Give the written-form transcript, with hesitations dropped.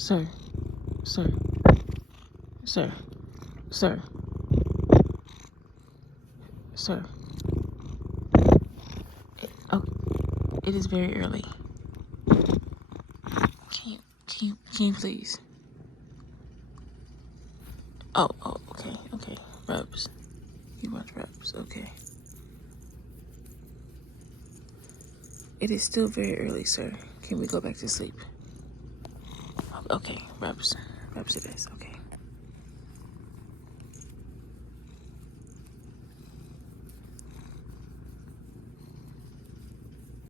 Sir. Sir. Sir. Sir. Sir. Oh, it is very early. Can you please? Oh, okay. Rubs. You want rubs, okay. It is still very early, sir. Can we go back to sleep? Okay, rubs. Rubs it is, okay.